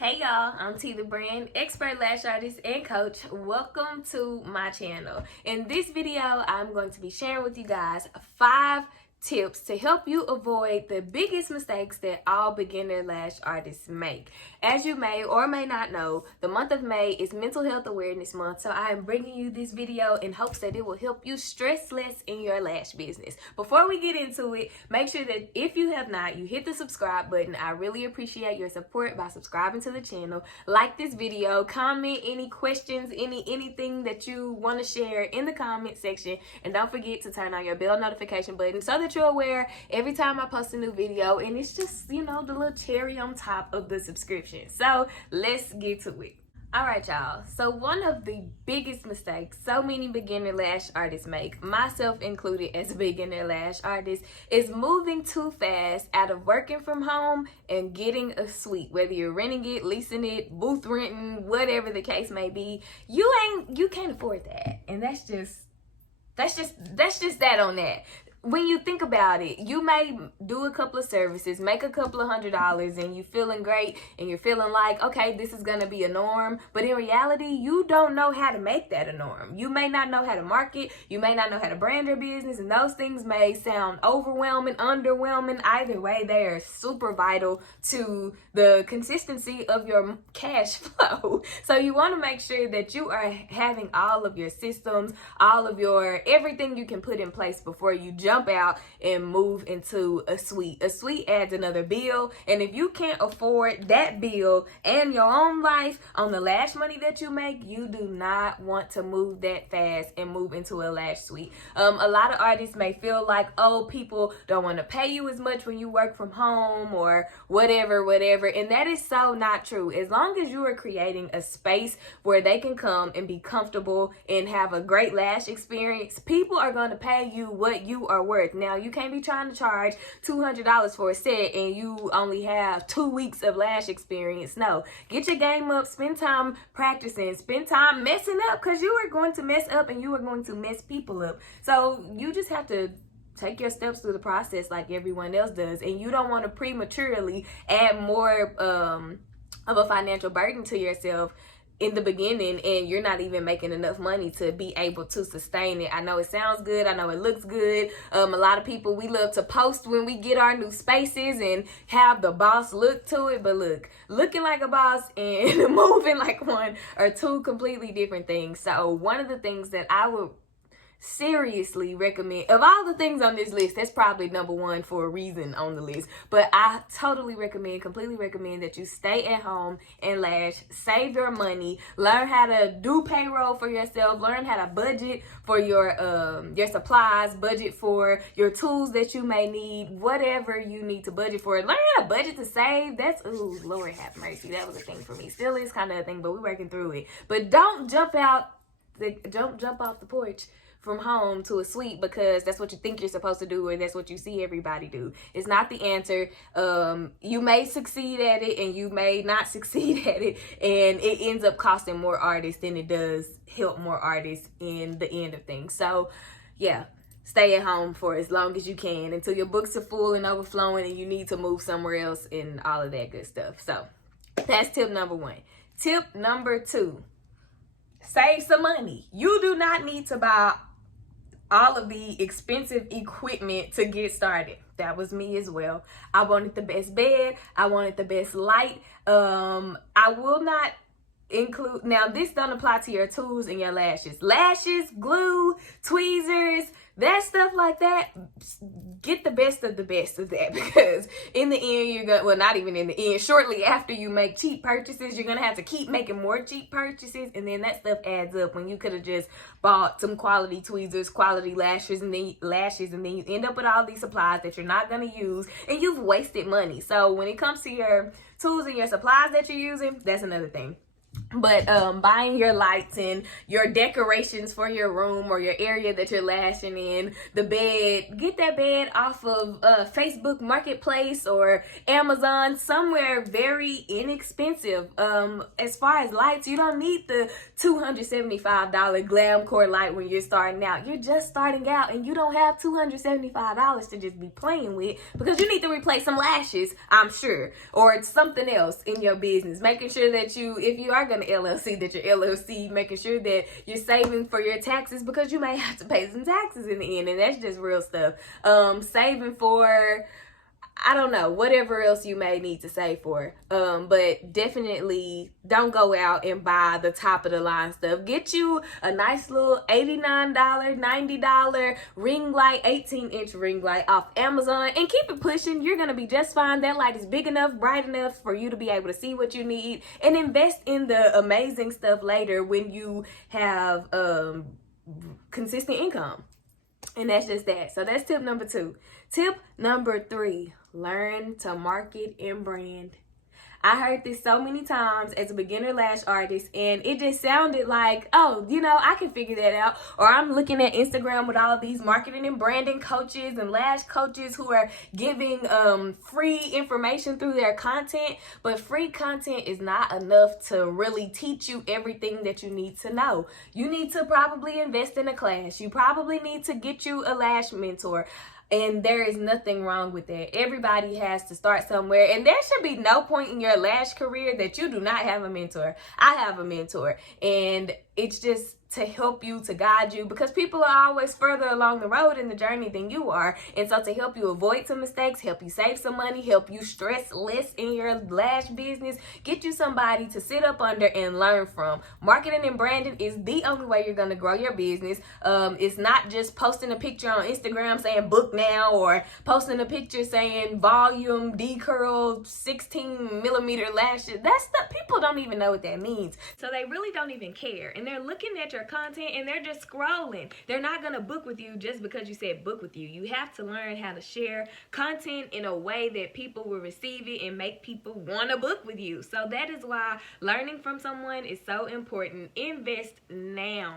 Hey y'all, I'm T the Brand, expert lash artist and coach. Welcome to my channel. In this video, I'm going to be sharing with you guys 5 tips to help you avoid the biggest mistakes that all beginner lash artists make. As you may or may not know, the month of May is Mental Health Awareness Month, so I am bringing you this video in hopes that it will help you stress less in your lash business. Before we get into it, make sure that if you have not, you hit the subscribe button. I really appreciate your support by subscribing to the channel. Like this video, comment any questions, anything that you want to share in the comment section, and don't forget to turn on your bell notification button so that you're aware every time I post a new video, and it's just, you know, the little cherry on top of the subscription. So let's get to it. Alright y'all, so one of the biggest mistakes so many beginner lash artists make, myself included as a beginner lash artist, is moving too fast out of working from home and getting a suite. Whether you're renting it, leasing it, booth renting, whatever the case may be, you can't afford that. And that's just that on that. When you think about it, you may do a couple of services, make a couple of $100, and you feeling great, and you're feeling like, okay, this is going to be a norm. But in reality, you don't know how to make that a norm. You may not know how to market. You may not know how to brand your business, and those things may sound overwhelming, underwhelming. Either way, they are super vital to the consistency of your cash flow. So you want to make sure that you are having all of your systems, all of your everything you can put in place before you jump out and move into a suite. A suite adds another bill, and if you can't afford that bill and your own life on the lash money that you make, you do not want to move that fast and move into a lash suite. A lot of artists may feel like, oh, people don't want to pay you as much when you work from home or whatever, and that is so not true. As long as you are creating a space where they can come and be comfortable and have a great lash experience, people are going to pay you what you are worth. Now, you can't be trying to charge $200 for a set and you only have 2 weeks of lash experience. No, get your game up, spend time practicing, spend time messing up, because you are going to mess up and you are going to mess people up. So you just have to take your steps through the process like everyone else does, and you don't want to prematurely add more of a financial burden to yourself in the beginning, and you're not even making enough money to be able to sustain it. I know it sounds good. I know it looks good. A lot of people, we love to post when we get our new spaces and have the boss look to it. But look, looking like a boss and moving like one are two completely different things. So one of the things that I would seriously recommend, of all the things on this list, that's probably number one for a reason on the list, but I totally recommend, completely recommend that you stay at home and lash, save your money, learn how to do payroll for yourself, learn how to budget for your supplies, budget for your tools that you may need, whatever you need to budget for. Learn how to budget to save. That's, ooh, Lord have mercy, that was a thing for me. Still is kind of a thing, but we're working through it. But don't jump off the porch from home to a suite because that's what you think you're supposed to do, or that's what you see everybody do. It's not the answer. You may succeed at it and you may not succeed at it, and it ends up costing more artists than it does help more artists in the end of things. So yeah, stay at home for as long as you can until your books are full and overflowing and you need to move somewhere else and all of that good stuff. So that's tip number 1. Tip number 2, save some money. You do not need to buy all of the expensive equipment to get started. That was me as well. I wanted the best bed. I wanted the best light. I will not include, now this don't apply to your tools and your lashes. Lashes, glue, tweezers, that stuff like that, get the best of that, because in the end you're gonna, well, not even in the end, shortly after you make cheap purchases, you're gonna have to keep making more cheap purchases, and then that stuff adds up when you could have just bought some quality tweezers, quality lashes, and then you end up with all these supplies that you're not gonna use, and you've wasted money. So when it comes to your tools and your supplies that you're using, that's another thing. But buying your lights and your decorations for your room or your area that you're lashing in, the bed, get that bed off of Facebook Marketplace or Amazon, somewhere very inexpensive. As far as lights, you don't need the $275 Glamcore light when you're starting out. You're just starting out and you don't have $275 to just be playing with, because you need to replace some lashes, I'm sure, or something else in your business. Making sure that if you are going to LLC, that your LLC, making sure that you're saving for your taxes, because you may have to pay some taxes in the end, and that's just real stuff. Saving for, I don't know, whatever else you may need to save for. But definitely don't go out and buy the top of the line stuff. Get you a nice little $89, $90 ring light, 18-inch ring light off Amazon, and keep it pushing. You're going to be just fine. That light is big enough, bright enough for you to be able to see what you need, and invest in the amazing stuff later when you have consistent income. And that's just that. So that's tip number 2. Tip number 3, learn to market and brand. I heard this so many times as a beginner lash artist, and it just sounded like, oh, I can figure that out. Or I'm looking at Instagram with all these marketing and branding coaches and lash coaches who are giving free information through their content. But free content is not enough to really teach you everything that you need to know. You need to probably invest in a class. You probably need to get you a lash mentor. And there is nothing wrong with that. Everybody has to start somewhere. And there should be no point in your lash career that you do not have a mentor. I have a mentor. And it's just to help you, to guide you, because people are always further along the road in the journey than you are. And so to help you avoid some mistakes, help you save some money, help you stress less in your lash business, get you somebody to sit up under and learn from. Marketing and branding is the only way you're going to grow your business. It's not just posting a picture on Instagram saying book now, or posting a picture saying volume decurl 16 millimeter lashes. That stuff, people don't even know what that means. So they really don't even care. And they're looking at your content and they're just scrolling. They're not going to book with you just because you said book with you. You have to learn how to share content in a way that people will receive it and make people want to book with you. So that is why learning from someone is so important. Invest now.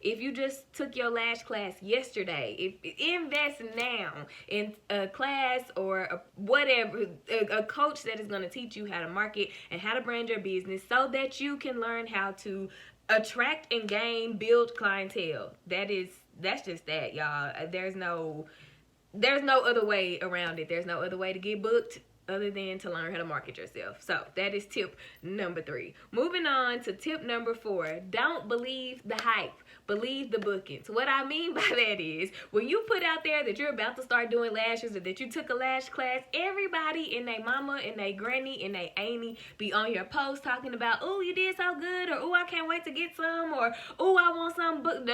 If you just took your lash class yesterday, invest now in a class or a coach that is going to teach you how to market and how to brand your business, so that you can learn how to attract and build clientele. That's just that, y'all. There's no other way around it. There's no other way to get booked other than to learn how to market yourself. So that is tip number 3. Moving on to tip number 4. Don't believe the hype. Believe the bookings. What I mean by that is, when you put out there that you're about to start doing lashes or that you took a lash class, everybody and their mama and their granny and their auntie be on your post talking about, oh, you did so good, or oh, I can't wait to get some, or oh, I want some book.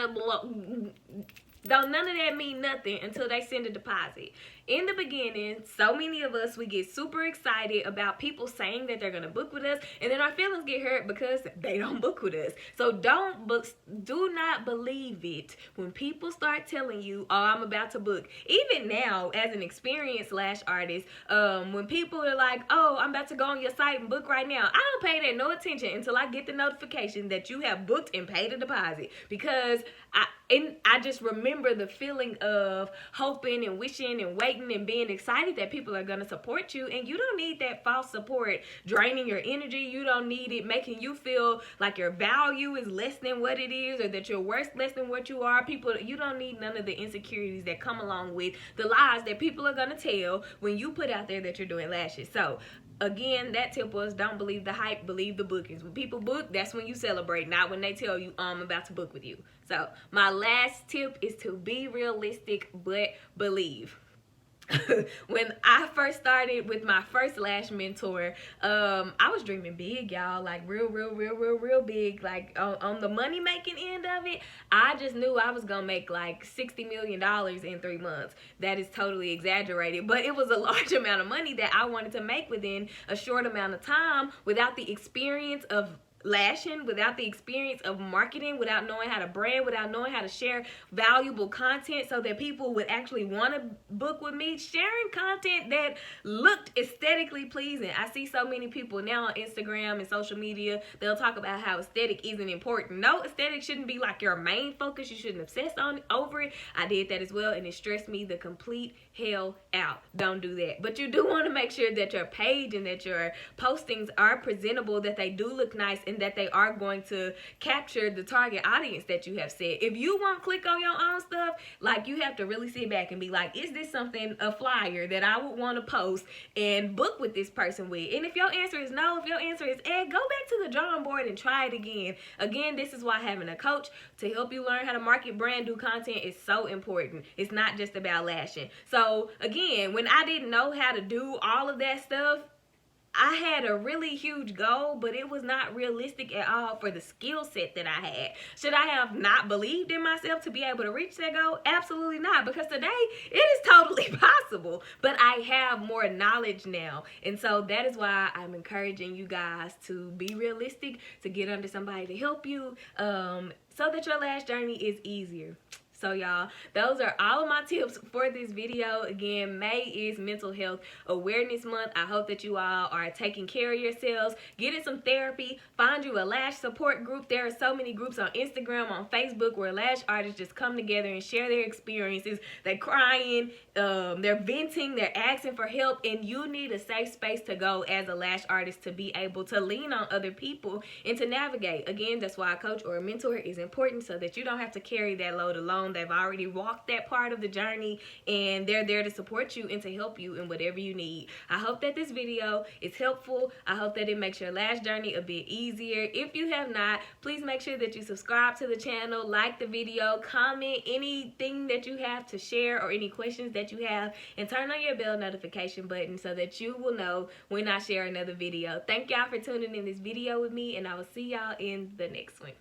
Don't none of that mean nothing until they send a deposit. In the beginning, so many of us, we get super excited about people saying that they're going to book with us, and then our feelings get hurt because they don't book with us. So do not believe it when people start telling you, oh, I'm about to book. Even now, as an experienced lash artist, when people are like, oh, I'm about to go on your site and book right now, I don't pay that no attention until I get the notification that you have booked and paid a deposit, because I just remember the feeling of hoping and wishing and waiting and being excited that people are going to support you. And you don't need that false support draining your energy. You don't need it making you feel like your value is less than what it is, or that you're worth less than what you are. You don't need none of the insecurities that come along with the lies that people are going to tell when you put out there that you're doing lashes. So again, that tip was, don't believe the hype, believe the bookings. When people book, that's when you celebrate, not when they tell you, I'm about to book with you. So my last tip is to be realistic, but believe. When I first started with my first lash mentor, I was dreaming big, y'all, like real big, like on the money making end of it. I just knew I was gonna make like $60 million in 3 months. That is totally exaggerated, but it was a large amount of money that I wanted to make within a short amount of time without the experience of lashing, without the experience of marketing, without knowing how to brand, without knowing how to share valuable content so that people would actually want to book with me, sharing content that looked aesthetically pleasing. I see so many people now on Instagram and social media, they'll talk about how aesthetic isn't important. No, aesthetic shouldn't be like your main focus. You shouldn't obsess over it. I did that as well, and it stressed me the complete hell out. Don't do that. But you do want to make sure that your page and that your postings are presentable, that they do look nice, and that they are going to capture the target audience that you have set. If you won't click on your own stuff, like, you have to really sit back and be like, is this something, a flyer that I would want to post and book with this person with? And if your answer is no, if your answer is go back to the drawing board and try it again. Again, this is why having a coach to help you learn how to market, brand, do content is so important. It's not just about lashing. So again, when I didn't know how to do all of that stuff, I had a really huge goal, but it was not realistic at all for the skill set that I had. Should I have not believed in myself to be able to reach that goal? Absolutely not, because today it is totally possible, but I have more knowledge now. And so that is why I'm encouraging you guys to be realistic, to get under somebody to help you, so that your lash journey is easier. So y'all, those are all of my tips for this video. Again, May is Mental Health Awareness Month. I hope that you all are taking care of yourselves, getting some therapy, find you a lash support group. There are so many groups on Instagram, on Facebook, where lash artists just come together and share their experiences. They're crying, they're venting, they're asking for help, and you need a safe space to go as a lash artist to be able to lean on other people and to navigate. Again, that's why a coach or a mentor is important, so that you don't have to carry that load alone. They've already walked that part of the journey, and they're there to support you and to help you in whatever you need. I hope that this video is helpful. I hope that it makes your lash journey a bit easier. If you have not, please make sure that you subscribe to the channel, like the video, comment anything that you have to share or any questions that you have, and turn on your bell notification button so that you will know when I share another video. Thank y'all for tuning in this video with me, and I will see y'all in the next one.